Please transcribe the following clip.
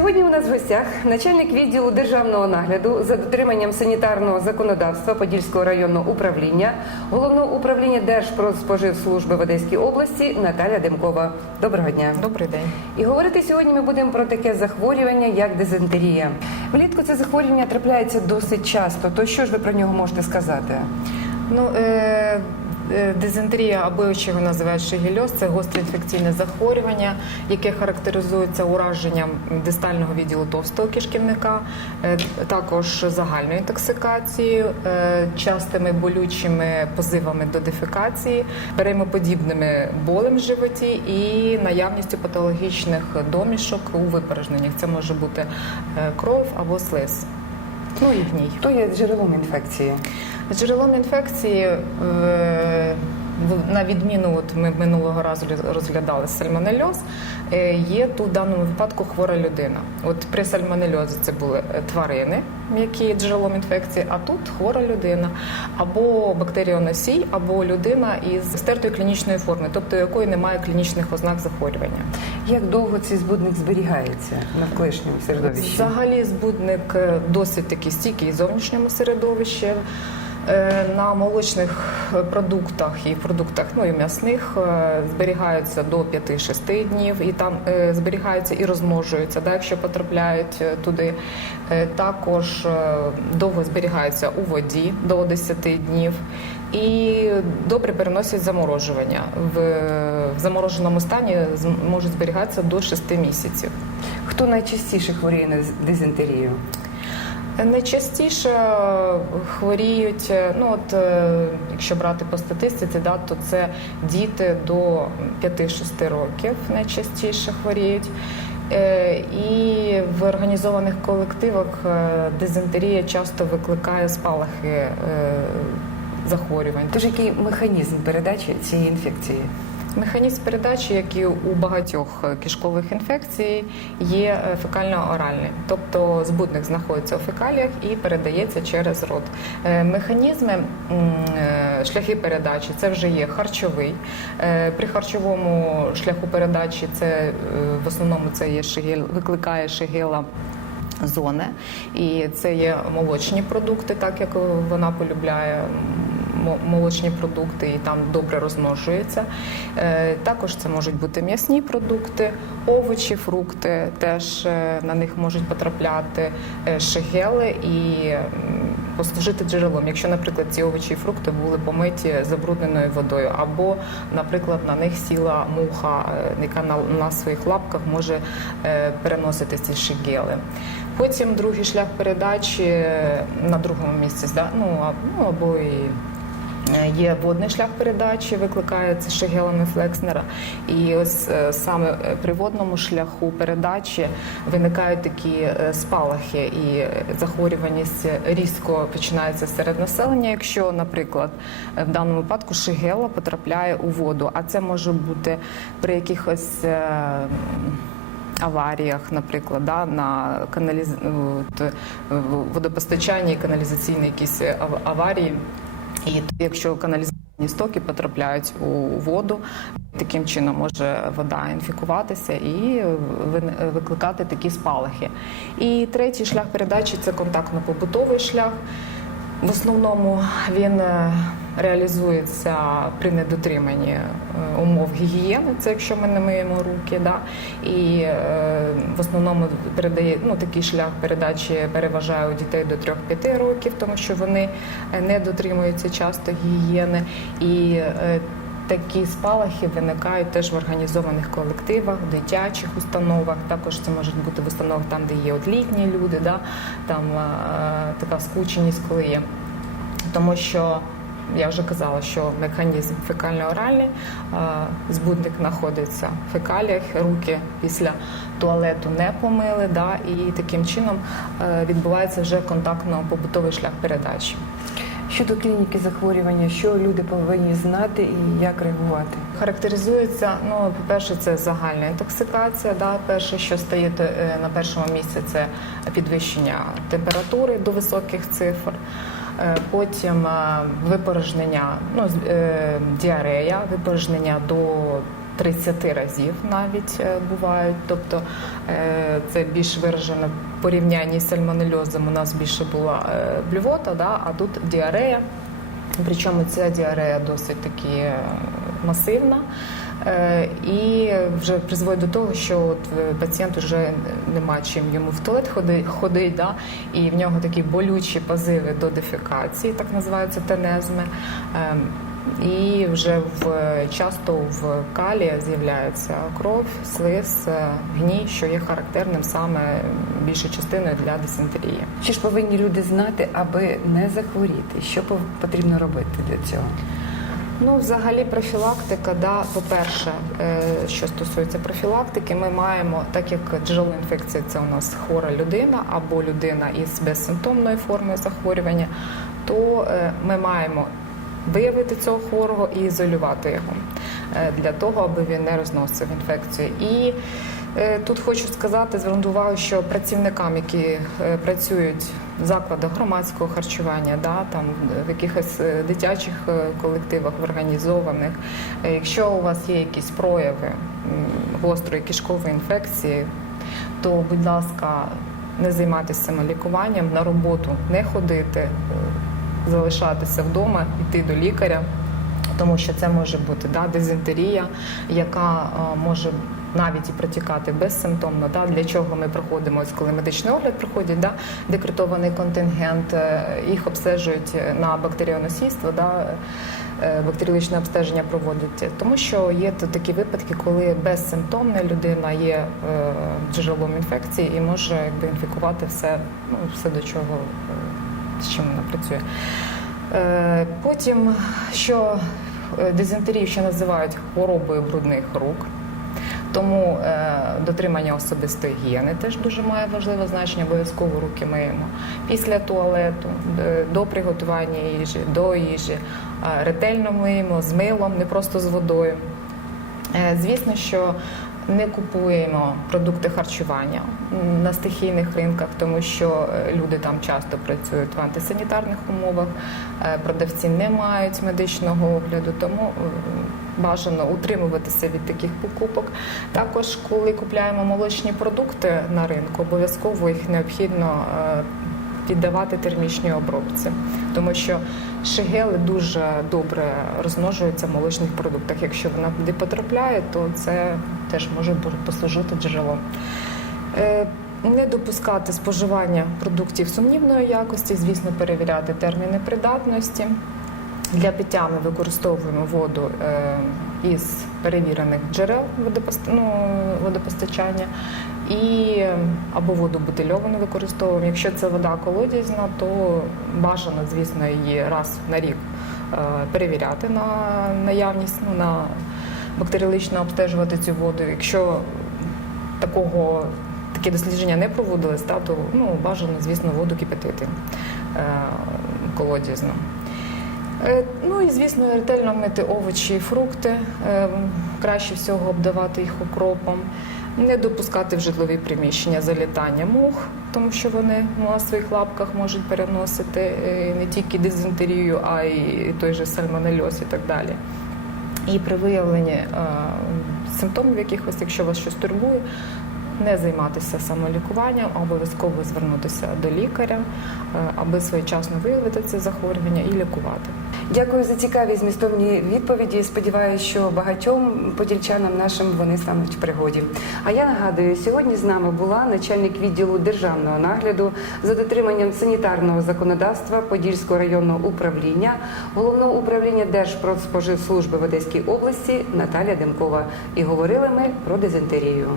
Сьогодні у нас в гостях начальник відділу державного нагляду за дотриманням санітарного законодавства Подільського районного управління головного управління Держпродспоживслужби в Одеській області Наталя Демкова. Доброго дня. Добрий день. І говорити сьогодні ми будемо про таке захворювання, як дизентерія. Влітку це захворювання трапляється досить часто. То що ж ви про нього можете сказати? Ну, е, дизентерія або ще його називають шигельоз, це гостре інфекційне захворювання, яке характеризується ураженням дистального відділу товстого кишківника, е, також загальною інтоксикацією, е, частими болючими позивами до дефекації, переймоподібними болем в животі і наявністю патологічних домішок у випорожненнях. Це може бути е, кров або слиз. Ну і гній. Хто є джерелом інфекції? Джерелом інфекції, е, на відміну, от ми минулого разу розглядали сальмонельоз, е, є тут в даному випадку хвора людина. От при сальмонельозі це були е, тварини, які є джерелом інфекції, а тут хвора людина, або бактеріоносій, або людина із стертою клінічної форми, тобто якої немає клінічних ознак захворювання. Як довго цей збудник зберігається на навколишньому середовищі? Взагалі збудник е, досить такий стійкий в зовнішньому середовищі. Е, На молочних продуктах і продуктах, ну і м'ясних е, зберігаються до 5-6 днів, і там е, зберігаються і розмножуються, да, якщо потрапляють туди. Також довго зберігаються у воді до 10 днів. І добре переносять заморожування. В замороженому стані можуть зберігатися до 6 місяців. Хто найчастіше хворіє на дизентерію? Найчастіше хворіють, е, ну от е, якщо брати по статистиці, да, то це діти до 5-6 років найчастіше хворіють. Е, І в організованих колективах е, дизентерія часто викликає спалахи е, захворювань. Тож який механізм передачі цієї інфекції? Механізм передачі, як і у багатьох е, кишкових інфекцій, є е, фекально-оральний, тобто збудник знаходиться у фекаліях і передається через рот. Е, Механізми шляхи передачі це вже є харчовий. При харчовому шляху передачі це в основному це є шигел, викликає шигела. Зони, і це є молочні продукти, так як вона полюбляє молочні продукти і там добре розмножується. Е, Також це можуть бути м'ясні продукти, овочі, фрукти. Теж е, на них можуть потрапляти е, шигели і послужити джерелом. Якщо, наприклад, ці овочі і фрукти були помиті забрудненою водою, або, наприклад, на них сіла муха, яка на, своїх лапках може переносити ці шигели. Потім другий шлях передачі на другому місці, ну, ну або і Є водний шлях передачі, викликається шигелами Флекснера. І ось е, саме при водному шляху передачі виникають такі е, спалахи, і захворюваність різко починається серед населення. Якщо, наприклад, в даному випадку шигела потрапляє у воду, а це може бути при якихось. е, Аваріях, наприклад, да, на каналіз... водопостачанні каналізаційні якісь ав- аварії. І якщо каналізаційні стоки потрапляють у воду, таким чином може вода інфікуватися і викликати такі спалахи. І третій шлях передачі це контактно-побутовий шлях. В основному він е, реалізується при недотриманні е, умов гігієни, це якщо ми не миємо руки. Да? І е, в основному передає ну, такий шлях передачі переважає у дітей до 3-5 років, тому що вони е, не дотримуються часто гігієни. І Такі спалахи виникають теж в організованих колективах, дитячих установах. Також це можуть бути в установах там, де є от літні люди, да? там е, така скученість, коли є. Тому що я вже казала, що механізм фекально-оральний, збудник знаходиться в фекаліях, руки після туалету не помили, да? і таким чином е, відбувається вже контактно-побутовий шлях передачі. Щодо клініки захворювання, що люди повинні знати і як реагувати? Характеризується, ну, по-перше, це загальна інтоксикація. Да? Перше, що стає е, на першому місці, це підвищення температури до високих цифр. Е, Потім е, випорожнення, ну, е, діарея, випорожнення до 30 разів навіть бувають. Тобто це більш виражено в порівнянні з сальмонельозом. У нас більше була блювота, да, а тут діарея. Причому ця діарея досить таки масивна. Е, І вже призводить до того, що от е, пацієнт вже нема чим йому в туалет ходи- ходить, да? і в нього такі болючі позиви до дефекації, так називаються тенезми. Ем, І вже в часто в калі з'являється кров, слиз, е, гній, що є характерним саме більшою частиною для дизентерії. Що ж повинні люди знати, аби не захворіти? Що потрібно робити для цього? Ну, взагалі, профілактика, да, по-перше, е, що стосується профілактики, ми маємо, так як джерело інфекції це у нас хвора людина або людина із безсимптомною формою захворювання, то е, ми маємо виявити цього хворого і ізолювати його е, для того, аби він не розносив інфекцію. І тут хочу сказати, звернути увагу, що працівникам, які працюють закладах громадського харчування, да, там в якихось е, дитячих е, колективах організованих, е, якщо у вас є якісь прояви гострої кишкової інфекції, то, будь ласка, не займатися самолікуванням, на роботу не ходити, залишатися вдома, йти до лікаря, тому що це може бути да, дизентерія, яка може навіть і протікати безсимптомно. Да, для чого ми проходимо, ось коли медичний огляд проходять, да, декретований контингент, е, їх обстежують на бактеріоносійство. Да, е, Бактеріологічне обстеження проводять, тому що є такі випадки, коли безсимптомна людина є е, джерелом інфекції і може якби інфікувати все, ну все до чого з чим вона працює. Потім, що дизентерію ще називають хворобою брудних рук. Тому е, дотримання особистої гігієни теж дуже має важливе значення. Обов'язково руки миємо після туалету, е, до приготування їжі, до їжі. Е, ретельно миємо з милом, не просто з водою. Звісно, що не купуємо продукти харчування на стихійних ринках, тому що люди там часто працюють в антисанітарних умовах, продавці не мають медичного огляду, тому бажано утримуватися від таких покупок. Також, коли купляємо молочні продукти на ринку, обов'язково їх необхідно е, піддавати термічній обробці, тому що шигели дуже добре розмножуються в молочних продуктах. Якщо вона туди потрапляє, то це теж може послужити джерелом. Е, Не допускати споживання продуктів сумнівної якості, звісно, перевіряти терміни придатності. Для пиття ми використовуємо воду е, із перевірених джерел ну, водопостачання і або воду бутильовану використовуємо. Якщо це вода колодязна, то бажано, звісно, її раз на рік е, перевіряти на наявність, ну, на бактеріологічно обстежувати цю воду. Якщо такого такі дослідження не проводились, та, то ну, бажано, звісно, воду кипятити е, колодязну. Е, Ну і звісно, ретельно мити овочі і фрукти. Е, Краще всього обдавати їх окропом, не допускати в житлові приміщення залітання мух, тому що вони на своїх лапках можуть переносити е, не тільки дизентерію, а й той же сальмонельоз і так далі. І при виявленні е, симптомів якихось, якщо вас щось турбує, не займатися самолікуванням, обов'язково звернутися до лікаря, е, аби своєчасно виявити це захворювання і лікувати. Дякую за цікаві змістовні відповіді. Сподіваюся, що багатьом подільчанам нашим вони стануть в пригоді. А я нагадую, сьогодні з нами була начальник відділу державного нагляду за дотриманням санітарного законодавства Подільського районного управління головного управління Держпродспоживслужби в Одеській області Наталя Демкова. І говорили ми про дизентерію.